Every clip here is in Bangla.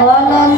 Olá,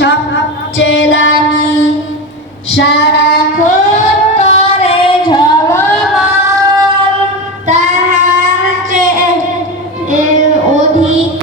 সবচেয়ে দামি সারা করে ঝলমল তাহার চেয়ে অধিক